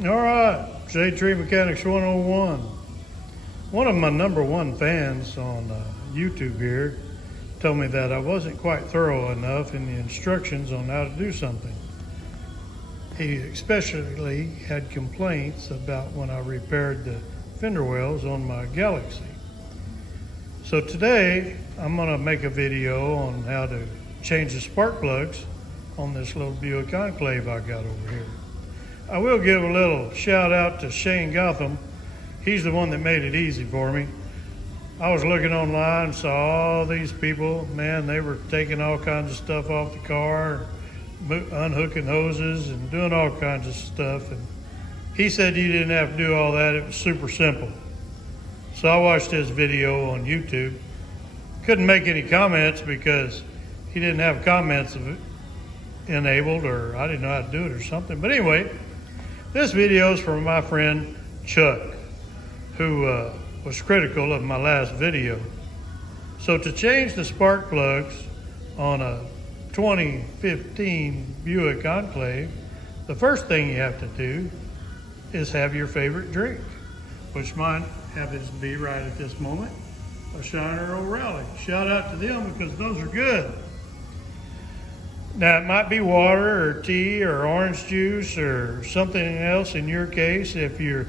All right, J3 Mechanics 101. One of my #1 fans on YouTube here told me that I wasn't quite thorough enough in the instructions on how to do something. He especially had complaints about when I repaired the fender wells on my Galaxy. So today I'm going to make a video on how to change the spark plugs on this little Buick Enclave I got over here. I will give a little shout out to Shane Gotham. He's the one that made it easy for me. I was looking online, saw all these people, man, they were taking all kinds of stuff off the car, unhooking hoses and doing all kinds of stuff. And he said you didn't have to do all that, it was super simple. So I watched his video on YouTube. Couldn't make any comments because he didn't have comments enabled, or I didn't know how to do it or something. But anyway, this video is from my friend Chuck, who was critical of my last video. So to change the spark plugs on a 2015 Buick Enclave, the first thing you have to do is have your favorite drink, which mine happens to be right at this moment, a Shiner O'Reilly. Shout out to them because those are good. Now it might be water or tea or orange juice or something else in your case. If you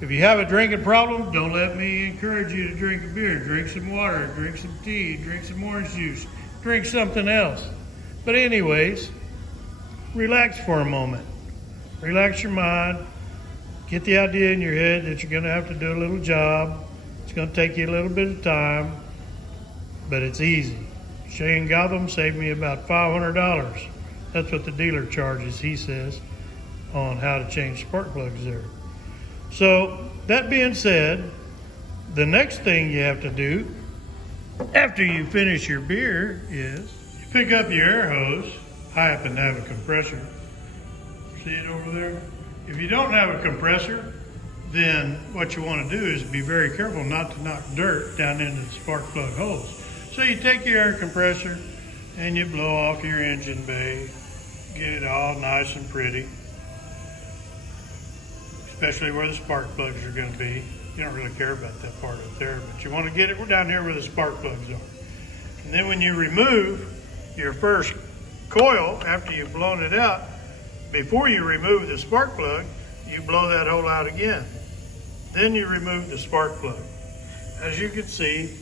have a drinking problem, don't let me encourage you to drink a beer. Drink some water, drink some tea, drink some orange juice, drink something else. But anyways, relax for a moment. Relax your mind. Get the idea in your head that you're going to have to do a little job. It's going to take you a little bit of time, but it's easy. Shane Gotham saved me about $500. That's what the dealer charges, he says, on how to change spark plugs there. So that being said, the next thing you have to do after you finish your beer is you pick up your air hose. I happen to have a compressor. See it over there? If you don't have a compressor, then what you want to do is be very careful not to knock dirt down into the spark plug holes. So you take your air compressor and you blow off your engine bay, get it all nice and pretty, especially where the spark plugs are going to be. You don't really care about that part up there, but you want to get it down here where the spark plugs are. And then when you remove your first coil, after you've blown it out, before you remove the spark plug, you blow that hole out again. Then you remove the spark plug. As you can see,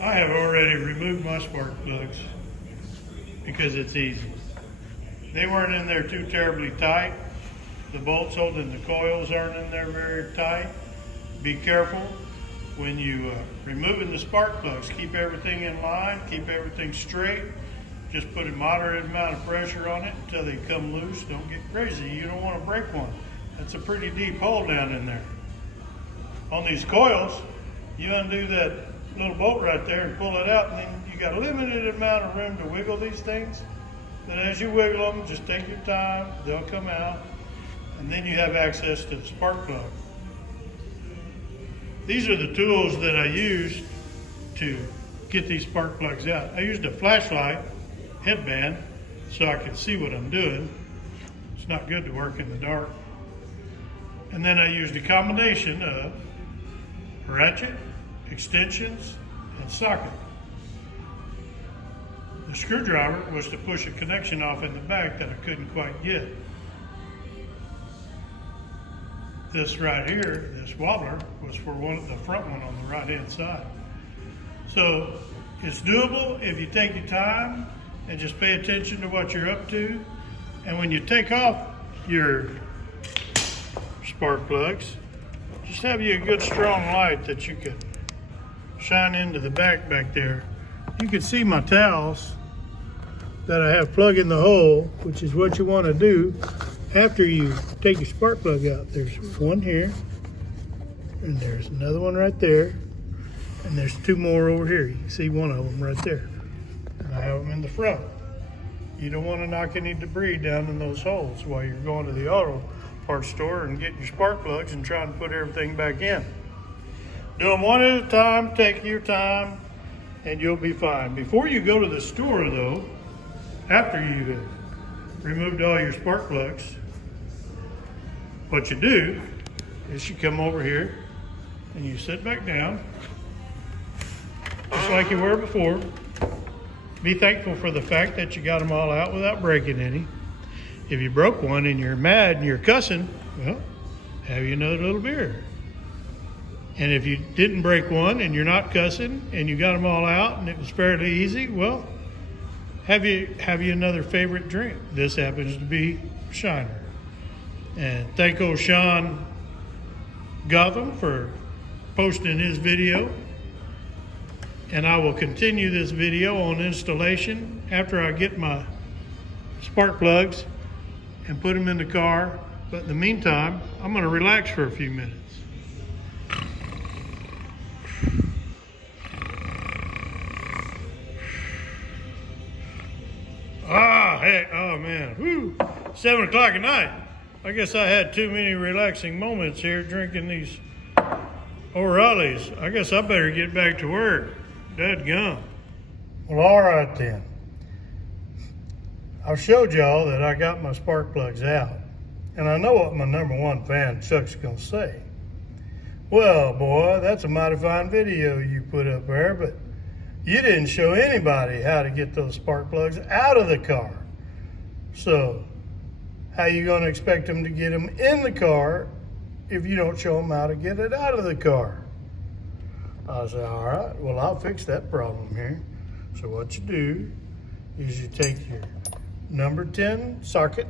I have already removed my spark plugs because it's easy. They weren't in there too terribly tight. The bolts holding the coils aren't in there very tight. Be careful when you removing the spark plugs. Keep everything in line, keep everything straight. Just put a moderate amount of pressure on it until they come loose. Don't get crazy. You don't want to break one. That's a pretty deep hole down in there. On these coils, you undo that little bolt right there and pull it out, and then you got a limited amount of room to wiggle these things. But as you wiggle them, just take your time. They'll come out, and then you have access to the spark plug. These are the tools that I used to get these spark plugs out. I used a flashlight headband so I could see what I'm doing. It's not good to work in the dark. And then I used a combination of ratchet, extensions, and socket. The screwdriver was to push a connection off in the back that I couldn't quite get. This right here, this wobbler, was for the front one on the right hand side. So it's doable if you take your time and just pay attention to what you're up to. And when you take off your spark plugs, just have you a good strong light that you can shine into the back there. You can see my towels that I have plugging the hole, which is what you want to do after you take your spark plug out. There's one here, and there's another one right there, and there's two more over here. You can see one of them right there. And I have them in the front. You don't want to knock any debris down in those holes while you're going to the auto parts store and getting your spark plugs and trying to put everything back in. Do them one at a time, take your time, and you'll be fine. Before you go to the store though, after you've removed all your spark plugs, What you do is you come over here and you sit back down, just like you were before. Be thankful for the fact that you got them all out without breaking any. If you broke one and you're mad and you're cussing, well, have you another little beer. And if you didn't break one and you're not cussing and you got them all out and it was fairly easy, well, have you another favorite drink. This happens to be Shiner. And thank old Sean Gotham for posting his video. And I will continue this video on installation after I get my spark plugs and put them in the car. But in the meantime, I'm going to relax for a few minutes. Hey, oh man, whoo, 7 o'clock at night. I guess I had too many relaxing moments here drinking these O'Reillys. I guess I better get back to work. Dadgum. Well, all right then. I've showed y'all that I got my spark plugs out, and I know what my #1 fan, Chuck's gonna say. Well, boy, that's a mighty fine video you put up there, but you didn't show anybody how to get those spark plugs out of the car. So, how you gonna expect them to get them in the car if you don't show them how to get it out of the car? I said, all right, well, I'll fix that problem here. So what you do is you take your #10 socket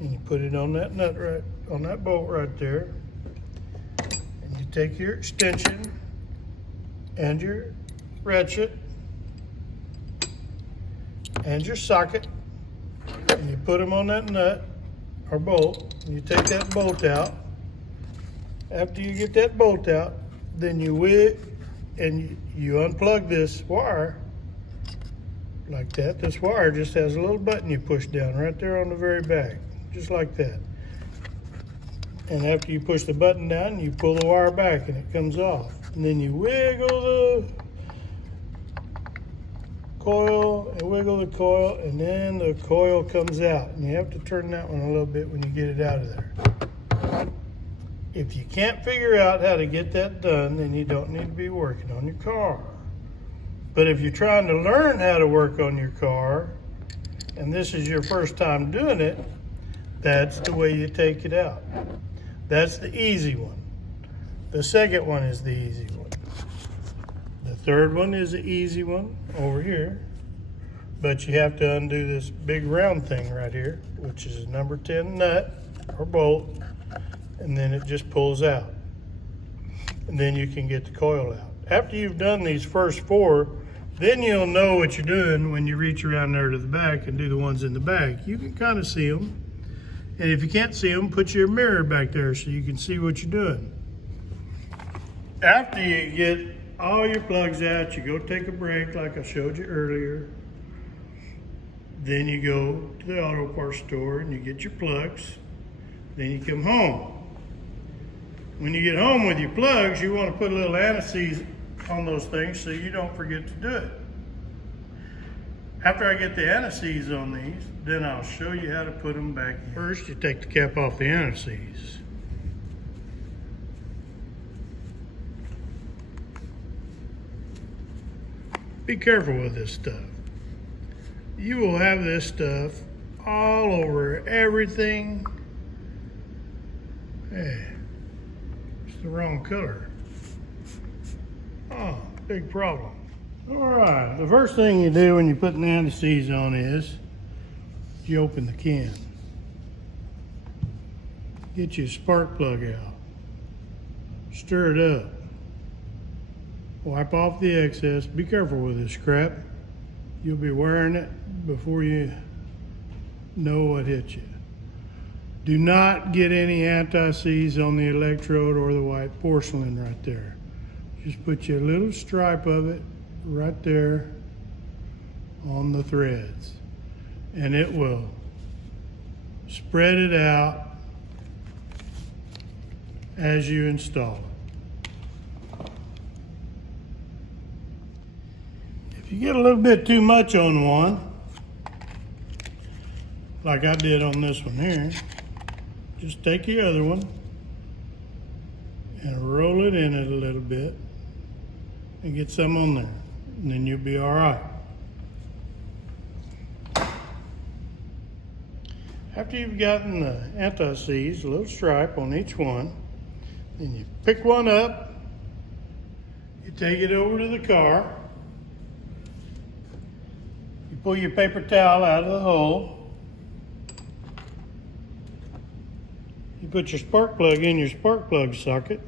and you put it on that nut right, on that bolt right there. And you take your extension and your ratchet and your socket and you put them on that nut or bolt, and you take that bolt out. After you get that bolt out, then you wig and you unplug this wire like that. This wire just has a little button you push down right there on the very back, just like that. And after you push the button down, you pull the wire back and it comes off. And then you wiggle the coil and wiggle the coil, and then the coil comes out. And you have to turn that one a little bit when you get it out of there. If you can't figure out how to get that done, then you don't need to be working on your car. But if you're trying to learn how to work on your car, and this is your first time doing it, that's the way you take it out. That's the easy one. The second one is the easy one. The third one is the easy one over here. But you have to undo this big round thing right here, which is a #10 nut or bolt, and then it just pulls out. And then you can get the coil out. After you've done these first 4, then you'll know what you're doing when you reach around there to the back and do the ones in the back. You can kind of see them. And if you can't see them, put your mirror back there so you can see what you're doing. After you get all your plugs out, you go take a break like I showed you earlier. Then you go to the auto parts store and you get your plugs. Then you come home. When you get home with your plugs, you want to put a little anti-seize on those things so you don't forget to do it. After I get the anti-seize on these, then I'll show you how to put them back in. First, you take the cap off the anti-seize. Be careful with this stuff. You will have this stuff all over everything. Hey, it's the wrong color. Oh, big problem. All right, the first thing you do when you put an anti-seize on is you open the can. Get your spark plug out. Stir it up. Wipe off the excess. Be careful with this crap. You'll be wearing it before you know what hit you. Do not get any anti-seize on the electrode or the white porcelain right there. Just put you a little stripe of it right there on the threads, and it will spread it out as you install it. If you get a little bit too much on one, like I did on this one here, just take your other one and roll it in it a little bit and get some on there, and then you'll be all right. After you've gotten the anti-seize, a little stripe on each one, then you pick one up, you take it over to the car, you pull your paper towel out of the hole, you put your spark plug in your spark plug socket,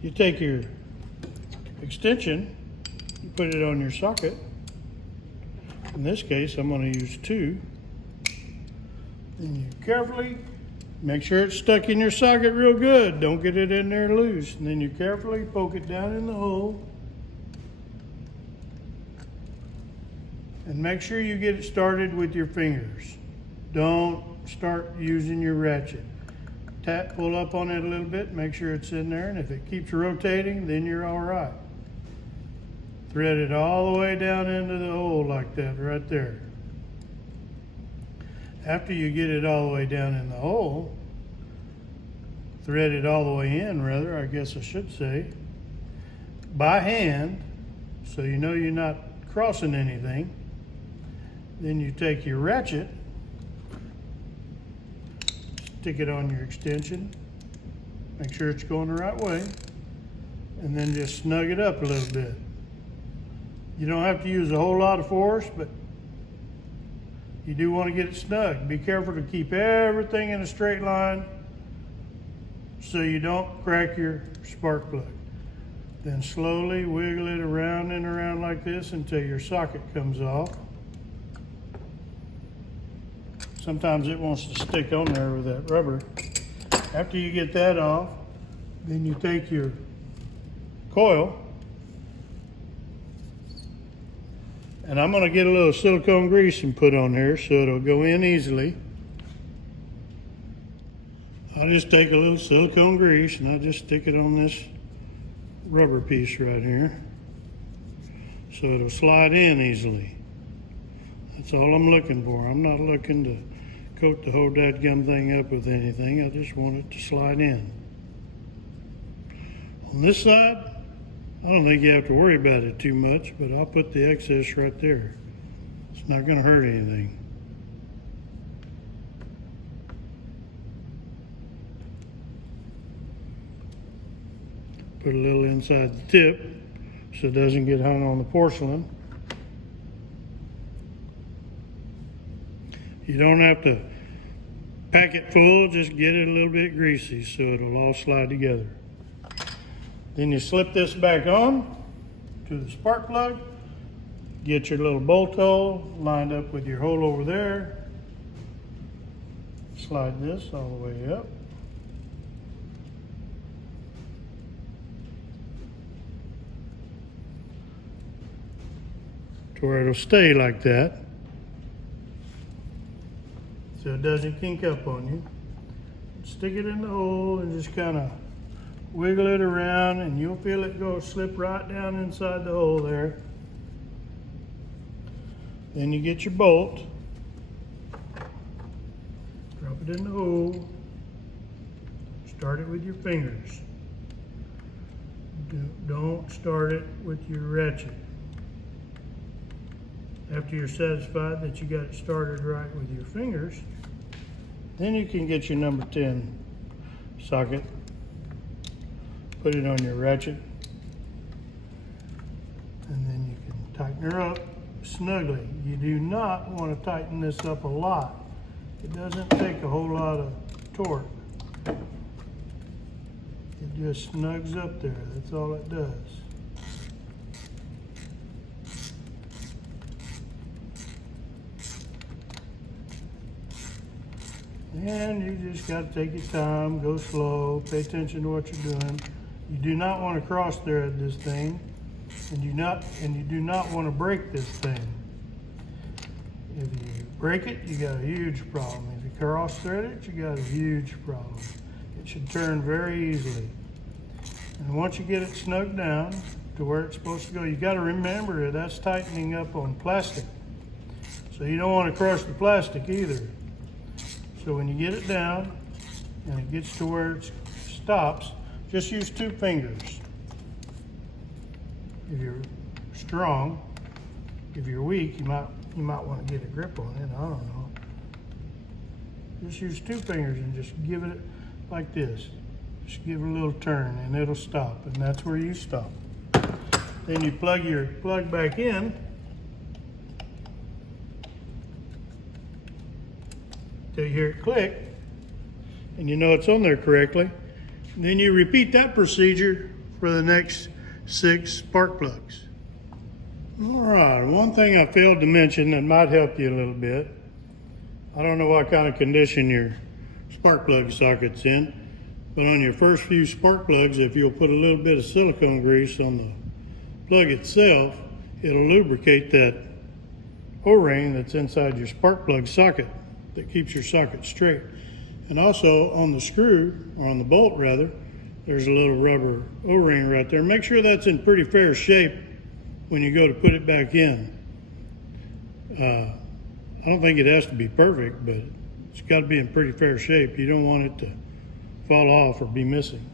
you take your extension, you put it on your socket. In this case, I'm going to use 2. Then you carefully make sure it's stuck in your socket real good. Don't get it in there loose. And then you carefully poke it down in the hole. And make sure you get it started with your fingers. Don't start using your ratchet. Tap, pull up on it a little bit, make sure it's in there, and if it keeps rotating, then you're all right. Thread it all the way down into the hole like that, right there. After you get it all the way down in the hole, thread it all the way in, rather, I guess I should say, by hand, so you know you're not crossing anything. Then you take your ratchet, stick it on your extension, make sure it's going the right way, and then just snug it up a little bit. You don't have to use a whole lot of force, but you do want to get it snug. Be careful to keep everything in a straight line so you don't crack your spark plug. Then slowly wiggle it around and around like this until your socket comes off. Sometimes it wants to stick on there with that rubber. After you get that off, then you take your coil, and I'm going to get a little silicone grease and put on here so it'll go in easily. I'll just take a little silicone grease and I'll just stick it on this rubber piece right here so it'll slide in easily. That's all I'm looking for. I'm not looking to coat the whole dadgum thing up with anything. I just want it to slide in. On this side, I don't think you have to worry about it too much, but I'll put the excess right there. It's not going to hurt anything. Put a little inside the tip so it doesn't get hung on the porcelain. You don't have to pack it full, just get it a little bit greasy so it'll all slide together. Then you slip this back on to the spark plug, get your little bolt hole lined up with your hole over there, slide this all the way up. To where it'll stay like that, so it doesn't kink up on you. Stick it in the hole and just kind of wiggle it around, and you'll feel it go slip right down inside the hole there. Then you get your bolt, drop it in the hole, start it with your fingers. Don't start it with your ratchet. After you're satisfied that you got it started right with your fingers, then you can get your number 10 socket, put it on your ratchet, and then you can tighten her up snugly. You do not want to tighten this up a lot. It doesn't take a whole lot of torque. It just snugs up there. That's all it does. And you just got to take your time, go slow, pay attention to what you're doing. You do not want to cross thread this thing, and you do not want to break this thing. If you break it, you got a huge problem. If you cross thread it, you got a huge problem. It should turn very easily. And once you get it snugged down, to where it's supposed to go. You got to remember that's tightening up on plastic. So you don't want to crush the plastic either. So when you get it down and it gets to where it stops, just use 2 fingers. If you're strong, if you're weak, you might want to get a grip on it. I don't know. Just use 2 fingers and just give it like this. Just give it a little turn and it'll stop, and that's where you stop. Then you plug your plug back in. Till you hear it click, and you know it's on there correctly. And then you repeat that procedure for the next 6 spark plugs. All right, one thing I failed to mention that might help you a little bit. I don't know what kind of condition your spark plug socket's in, but on your first few spark plugs, if you'll put a little bit of silicone grease on the plug itself, it'll lubricate that O-ring that's inside your spark plug socket that keeps your socket straight. And also on the screw, or on the bolt rather, there's a little rubber O-ring right there. Make sure that's in pretty fair shape when you go to put it back in. I don't think it has to be perfect, but it's got to be in pretty fair shape. You don't want it to fall off or be missing.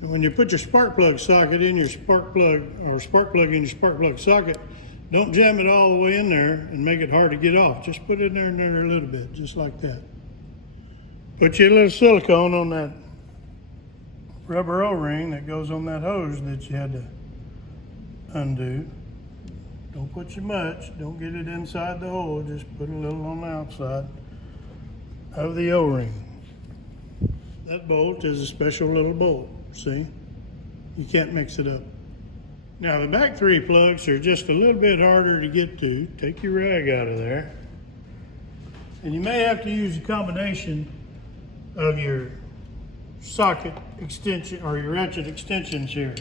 And when you put your spark plug socket in your spark plug, or spark plug in your spark plug socket, don't jam it all the way in there and make it hard to get off. Just put it in there a little bit, just like that. Put your little silicone on that rubber O-ring that goes on that hose that you had to undo. Don't put too much. Don't get it inside the hole. Just put a little on the outside of the O-ring. That bolt is a special little bolt, see? You can't mix it up. Now the back 3 plugs are just a little bit harder to get to. Take your rag out of there. And you may have to use a combination of your socket extension or your ratchet extensions here.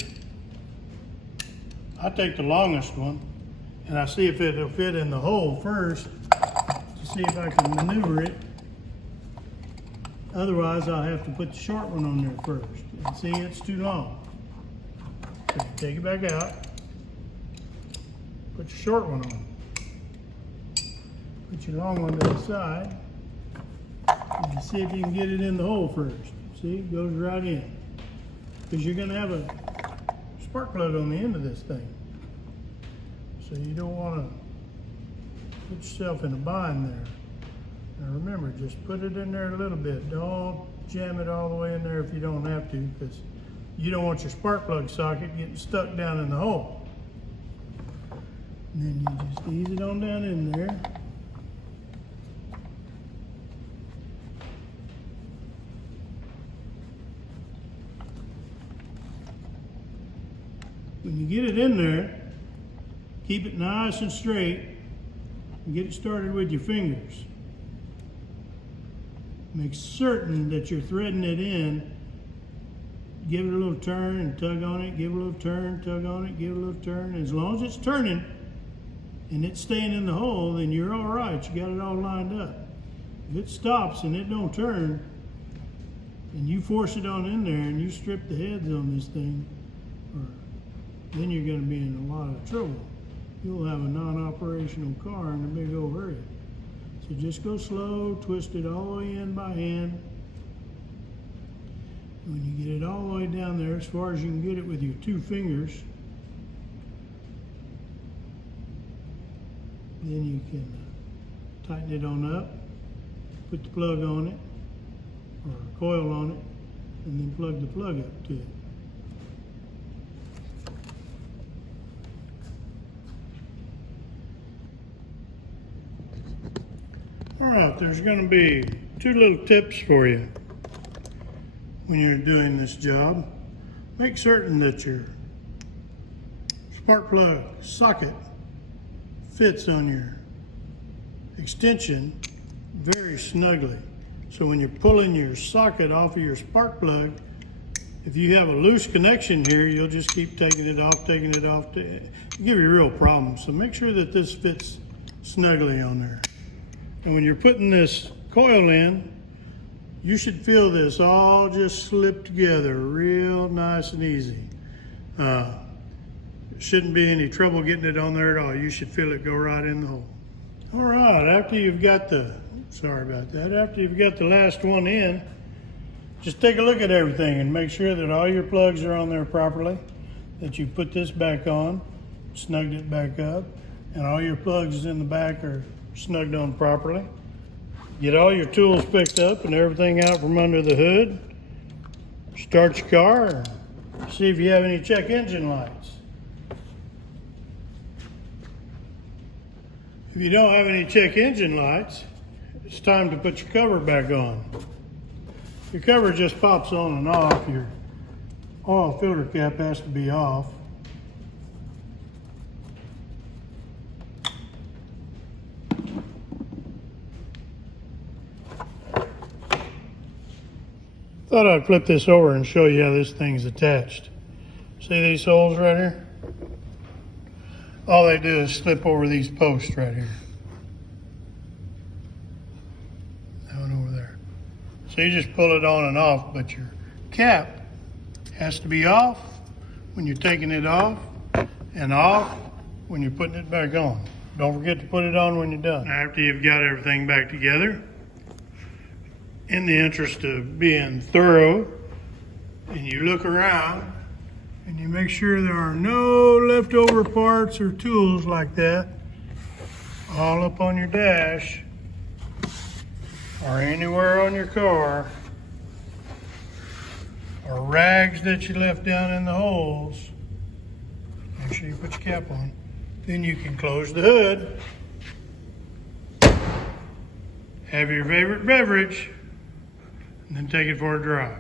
I take the longest one and I see if it'll fit in the hole first to see if I can maneuver it. Otherwise I'll have to put the short one on there first. And see, it's too long. So take it back out. Put your short one on. Put your long one to the side. And see if you can get it in the hole first. See, it goes right in. Because you're going to have a spark plug on the end of this thing. So you don't want to put yourself in a bind there. Now remember, just put it in there a little bit. Don't jam it all the way in there if you don't have to, because you don't want your spark plug socket getting stuck down in the hole. And then you just ease it on down in there. When you get it in there, keep it nice and straight and get it started with your fingers. Make certain that you're threading it in. Give it a little turn and tug on it, give it a little turn, tug on it, give it a little turn. As long as it's turning and it's staying in the hole, then you're all right. You got it all lined up. If it stops and it don't turn, and you force it on in there and you strip the heads on this thing, then you're going to be in a lot of trouble. You'll have a non-operational car in a big old hurry. So just go slow, twist it all the way in by hand. When you get it all the way down there, as far as you can get it with your 2 fingers, then you can tighten it on up, put the plug on it, or a coil on it, and then plug the plug up to it. All right, there's going to be 2 little tips for you when you're doing this job. Make certain that your spark plug socket fits on your extension very snugly. So when you're pulling your socket off of your spark plug, if you have a loose connection here, you'll just keep taking it off, it'll give you real problems. So make sure that this fits snugly on there. And when you're putting this coil in, you should feel this all just slip together real nice and easy. Shouldn't be any trouble getting it on there at all. You should feel it go right in the hole. All right, after you've got the, after you've got the last one in, just take a look at everything and make sure that all your plugs are on there properly, that you put this back on, snugged it back up, and all your plugs in the back are snugged on properly. Get all your tools picked up and everything out from under the hood. Start your car and see if you have any check engine lights. If you don't have any check engine lights, it's time to put your cover back on. Your cover just pops on and off. Your oil filter cap has to be off. Thought I'd flip this over and show you how this thing's attached. See these holes right here? All they do is slip over these posts right here. That one over there. So you just pull it on and off, but your cap has to be off when you're taking it off and off when you're putting it back on. Don't forget to put it on when you're done. After you've got everything back together, in the interest of being thorough, and you look around and you make sure there are no leftover parts or tools like that all up on your dash or anywhere on your car, or rags that you left down in the holes. Make sure you put your cap on. Then you can close the hood, have your favorite beverage, and then take it for a drive.